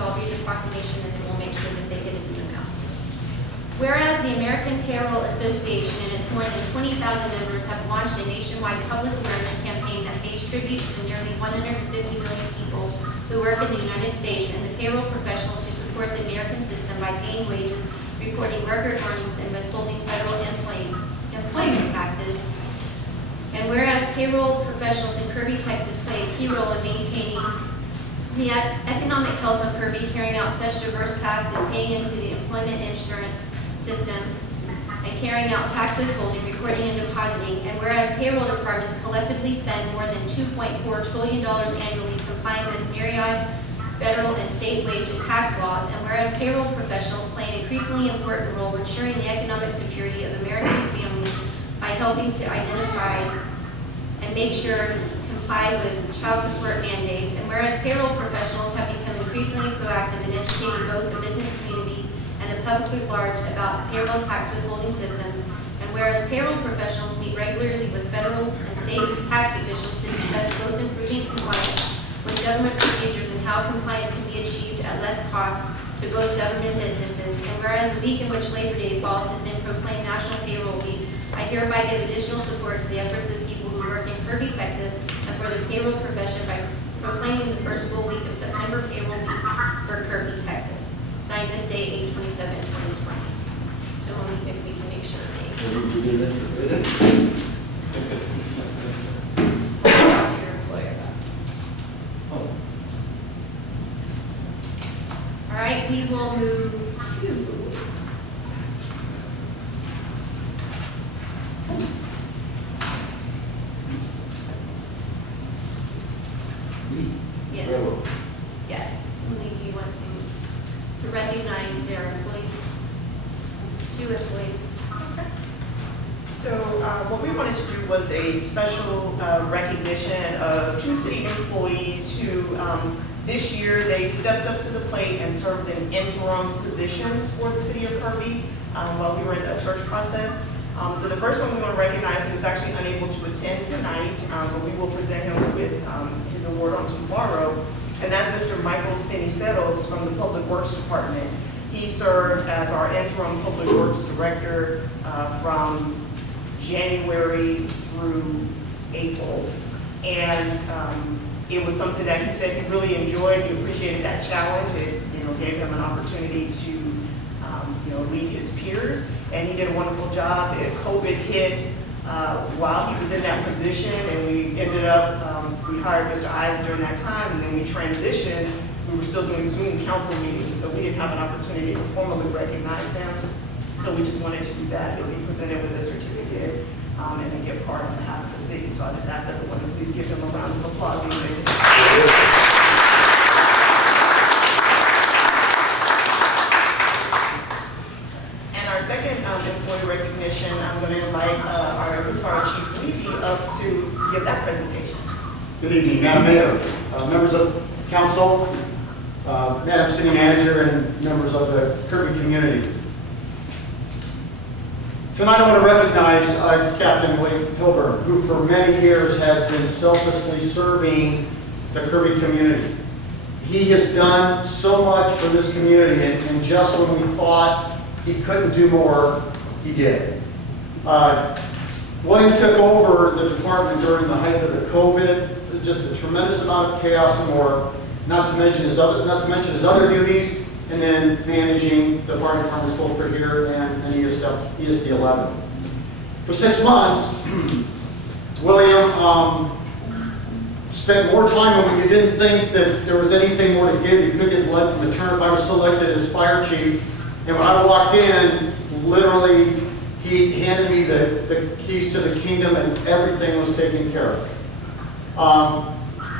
so I'll read the proclamation and then we'll make sure that they get an email. Whereas the American Payroll Association and its more than 20,000 members have launched a nationwide public awareness campaign that pays tribute to the nearly 150 million people who work in the United States and the payroll professionals who support the American system by paying wages, reporting record earnings, and withholding federal employment taxes. And whereas payroll professionals in Kirby, Texas play a key role in maintaining the economic health of Kirby, carrying out such diverse tasks as paying into the employment insurance system and carrying out tax withholding, reporting, and depositing. And whereas payroll departments collectively spend more than $2.4 trillion annually complying with myriad federal and state wage and tax laws, and whereas payroll professionals play an increasingly important role ensuring the economic security of American families by helping to identify and make sure comply with child support mandates, and whereas payroll professionals have become increasingly proactive in educating both the business community and the public at large about payroll tax withholding systems, and whereas payroll professionals meet regularly with federal and state tax officials to discuss both improving compliance with government procedures and how compliance can be achieved at less cost to both government and businesses, and whereas the week in which Labor Day falls has been proclaimed National Payroll Week, I hereby give additional support to the efforts of the people who work in Kirby, Texas, and for the payroll profession by proclaiming the first full week of September Payroll Week for Kirby, Texas. Signed this day, 8/27/2020. So if we can make sure they talk to your employer about it. All right, we will move to Yes. Lee, do you want to recognize their employees? 2 employees. Okay. So what we wanted to do was a special recognition of 2 city employees who this year they stepped up to the plate and served in interim positions for the city of Kirby while we were in the search process. So the first one we want to recognize, he was actually unable to attend tonight, but we will present him with his award on tomorrow. And that's Mr. Michael Ceniceros from the Public Works Department. He served as our interim Public Works Director from January through April. And it was something that he said he really enjoyed. He appreciated that challenge. It gave him an opportunity to lead his peers. And he did a wonderful job. COVID hit while he was in that position, and we ended up, we hired Mr. Ives during that time, and then we transitioned. We were still doing Zoom council meetings, so we didn't have an opportunity to formally recognize him. So we just wanted to do that. He'll be presented with a certificate and a gift card on behalf of the city. So I just asked everyone to please give him a round of applause. Employee recognition, I'm going to invite our Fire Chief Levy up to give that presentation. Good evening, Madam Mayor, members of council, Madam City Manager, and members of the Kirby community. Tonight I want to recognize Captain William Hilburn, who for many years has been selflessly serving the Kirby community. He has done so much for this community, and just when we thought he couldn't do more, he did. William took over the department during the height of the COVID, just a tremendous amount of chaos and work, not to mention his other duties, and then managing the fire department's both for here and ESD 11. For 6 months, William spent more time when you didn't think that there was anything more to give. You could get blood from the turnip. I was selected as fire chief. And when I walked in, literally, he handed me the keys to the kingdom and everything was taken care of.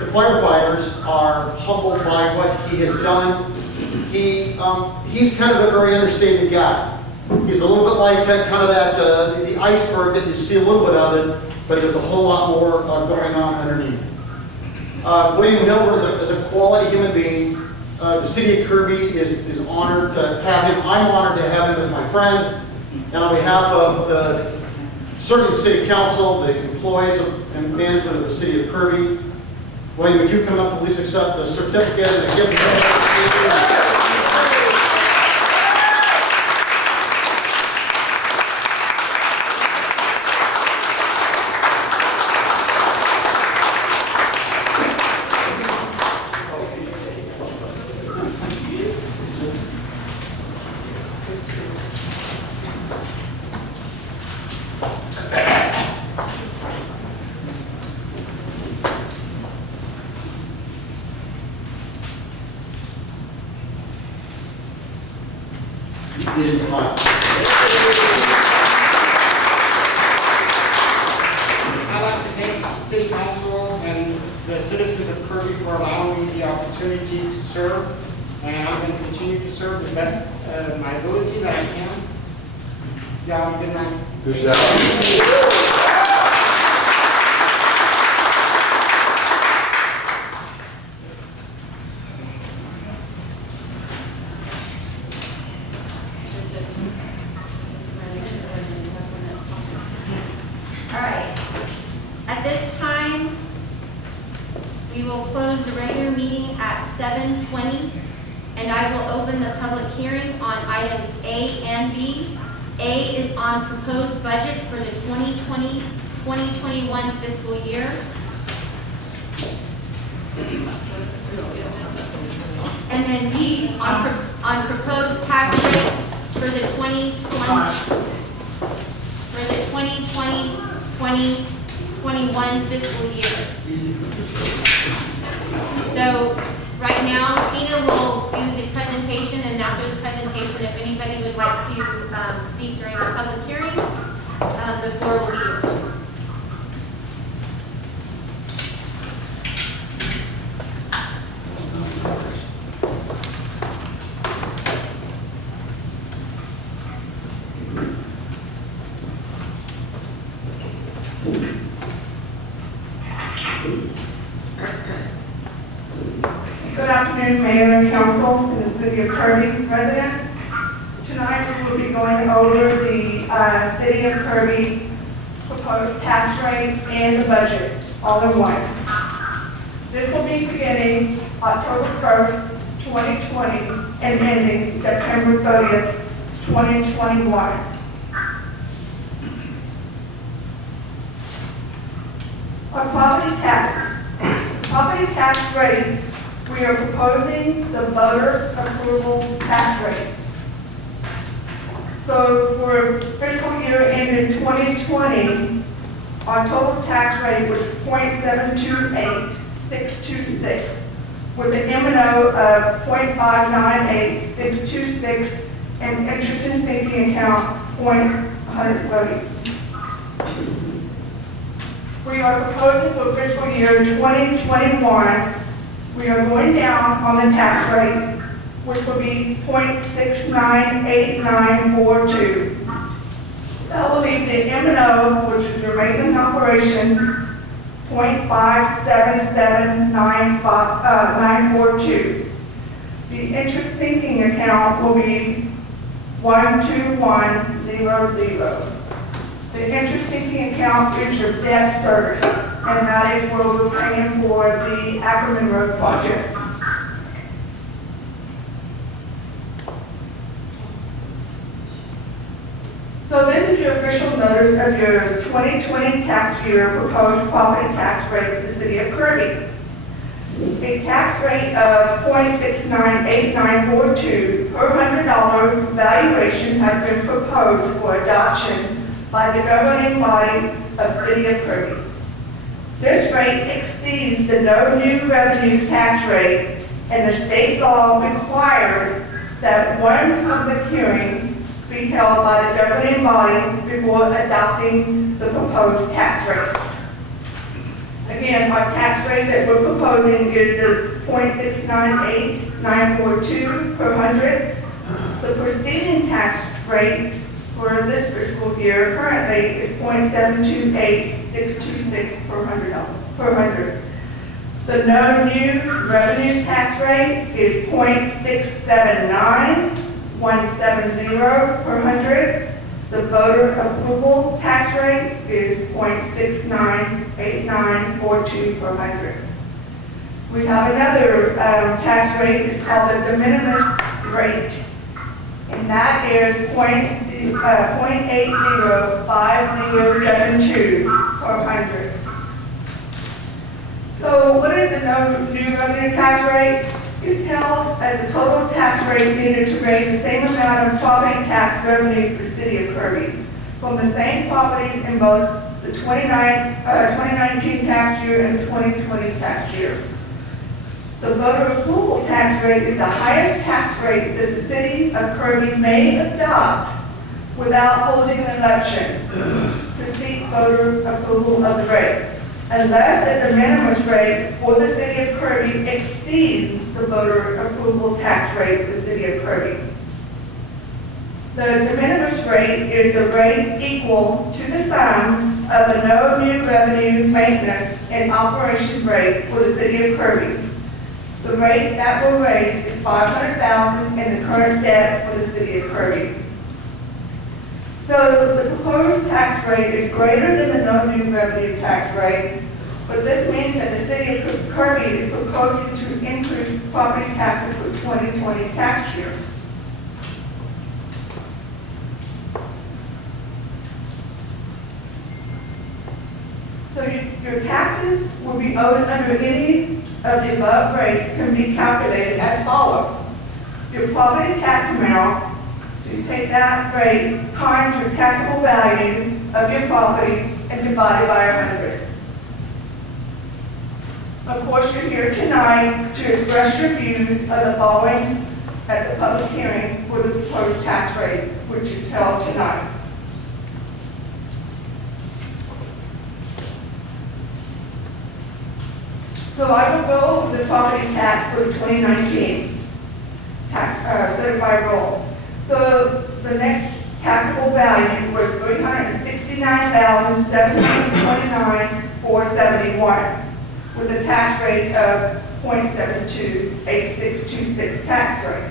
The firefighters are humbled by what he has done. He's kind of a very understated guy. He's a little bit like kind of that, the iceberg that you see a little bit of it, but there's a whole lot more going on underneath. William Hilburn is a quality human being. The city of Kirby is honored to have him. I'm honored to have him as my friend. And on behalf of certainly the City Council, the employees and management of the City of Kirby, William, would you come up and please accept the certificate and the gift? He didn't smile. I'd like to thank City Council and the citizens of Kirby for allowing me the opportunity to serve. And I'm going to continue to serve the best of my ability that I can. Y'all have a good night. Good job. It's just this. This is my make sure that I didn't have one that's popping. All right. At this time, we will close the regular meeting at 7:20, and I will open the public hearing on items A and B. A is on proposed budgets for the 2020-2021 fiscal year. And then B on proposed tax rate for the 2020-2021 fiscal year. So right now, Tina will do the presentation, and after the presentation, if anybody would like to speak during the public hearing, the floor will be yours. Good afternoon, Mayor and Council and the City of Kirby residents. Tonight we will be going over the City of Kirby proposed tax rates and the budget all in one. This will be beginning October 1st, 2020 and ending September 30th, 2021. On property taxes. Property tax rates, we are proposing the voter approval tax rate. So for fiscal year ended 2020, our total tax rate was 0.728626, with an M&O of 0.598626 and interest and sinking account 0.130. We are proposing for fiscal year 2021, we are going down on the tax rate, which will be 0.698942. That will leave the M&O, which is your maintenance operation, 0.577942. The interest sinking account will be 12100. The interest sinking account is your debt service, and that is where we're paying for the Ackerman Road project. So this is your official notice of your 2020 tax year proposed property tax rate for the City of Kirby. A tax rate of 0.698942 per $100 valuation has been proposed for adoption by the governing body of City of Kirby. This rate exceeds the no new revenue tax rate, and the state law requires that one public hearing be held by the governing body before adopting the proposed tax rate. Again, our tax rate that we're proposing is the 0.698942 per $100. The preceding tax rate for this fiscal year currently is 0.728626 per $100. The no new revenue tax rate is 0.679170 per $100. The voter approval tax rate is 0.698942 per $100. We have another tax rate, it's called the de minimis rate, and that is 0.805072 per $100. So what is the no new revenue tax rate? It's held as a total tax rate needed to raise the same amount of property tax revenue for the City of Kirby from the same properties in both the 2019 tax year and 2020 tax year. The voter approval tax rate is the highest tax rate that the city of Kirby may adopt without holding an election to seek voter approval of the rate, unless the de minimis rate for the city of Kirby exceeds the voter approval tax rate for the city of Kirby. The de minimis rate is the rate equal to the sum of the no new revenue maintenance and operation rate for the city of Kirby. The rate that will raise is $500,000 in the current debt for the city of Kirby. So the proposed tax rate is greater than the no new revenue tax rate, but this means that the city of Kirby is proposing to increase property taxes for 2020 tax year. So your taxes will be owed under any of the above rates can be calculated as follows. Your property tax amount, so you take that rate times your taxable value of your property and divide it by 100. Of course, you're here tonight to express your views of the following at the public hearing for the proposed tax rate, which is held tonight. So I will go over the property tax for the 2019 tax certified roll. So the next taxable value was $369,729,471 with a tax rate of 0.728626 tax rate.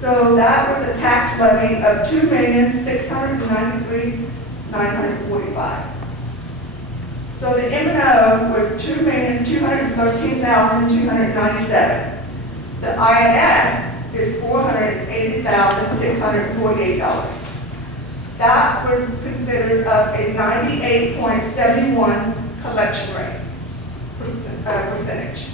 So that was a tax levy of $2,693,945. So the M&O was $2,213,297. The INS is $480,648. That was considered a 98.71 collection rate percentage.